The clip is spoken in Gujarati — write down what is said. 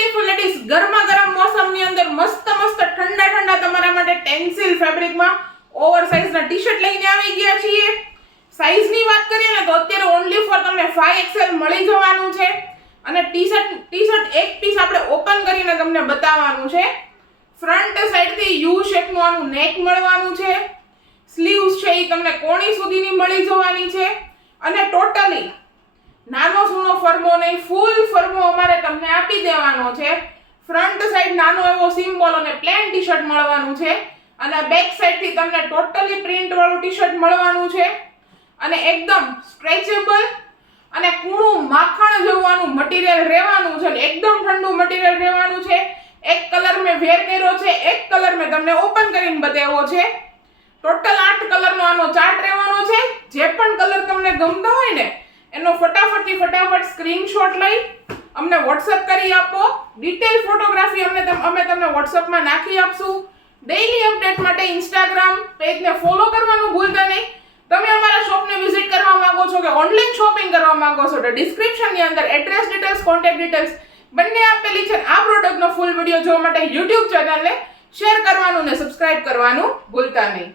બ્યુટીફુલ લેડીઝ, ગરમા ગરમ મોસમની અંદર મસ્ત મસ્ત ઠંડા ઠંડા તમારા માટે ટેન્સિલ ફેબ્રિકમાં ઓવરસાઇઝના ટી-શર્ટ લઈને આવી ગયા છીએ. સાઈઝની વાત કરીએ ને તો અત્યારે ઓન્લી ફોર તમને 5XL મળી જવાનું છે અને ટી-શર્ટ એક પીસ આપણે ઓપન કરીને તમને બતાવવાનું છે. ફ્રન્ટ સાઈડથી યુ શેપનું આનું નેક મળવાનું છે. સ્લીવ્સ છે એ તમને કોણી સુધીની મળી જવાની છે અને ટોટલી નાનો સૂનો ફરમો નહીં, ફૂલ ફરમો અમારે તમને આપી દેવાનો છે. ફ્રન્ટ સાઈડ નાનો એવો સિમ્બોલ અને પ્લેન ટી-શર્ટ મળવાનું છે અને બેક સાઈડથી તમને ટોટલી પ્રિન્ટ વાળું ટી-શર્ટ મળવાનું છે અને એકદમ સ્ટ્રેચેબલ અને કૂણું માખણ જેવું મટીરીયલ રહેવાનું છે. એકદમ ઠંડુ મટીરીયલ રહેવાનું છે. એક કલર મેં વેર કર્યો છે, એક કલર મેં તમને ઓપન કરીને બતાવ્યો છે. ટોટલ 8 કલરનો આનો ચાર્ટ રહેવાનો છે. જે પણ કલર તમને ગમતો હોય ને એનો ફટાફટ સ્ક્રીનશોટ લઈ અમને WhatsApp કરી આપો. ડિટેલ ફોટોગ્રાફી અમે તમને WhatsAppમાં નાખી આપશું. ડેઈલી અપડેટ માટે Instagram પેજને ફોલો કરવાનું ભૂલતા નહીં. તમે અમારા શોપને વિઝિટ કરવા માંગો છો કે ઓનલાઈન શોપિંગ કરવા માંગો છો તો ડિસ્ક્રિપ્શનની અંદર એડ્રેસ ડિટેલ્સ, કોન્ટેક્ટ ડિટેલ્સ બંને આપેલી છે. આ પ્રોડક્ટનો ફૂલ વિડીયો જોવા માટે YouTube ચેનલને શેર કરવાનું ને સબસ્ક્રાઇબ કરવાનું ભૂલતા નહીં.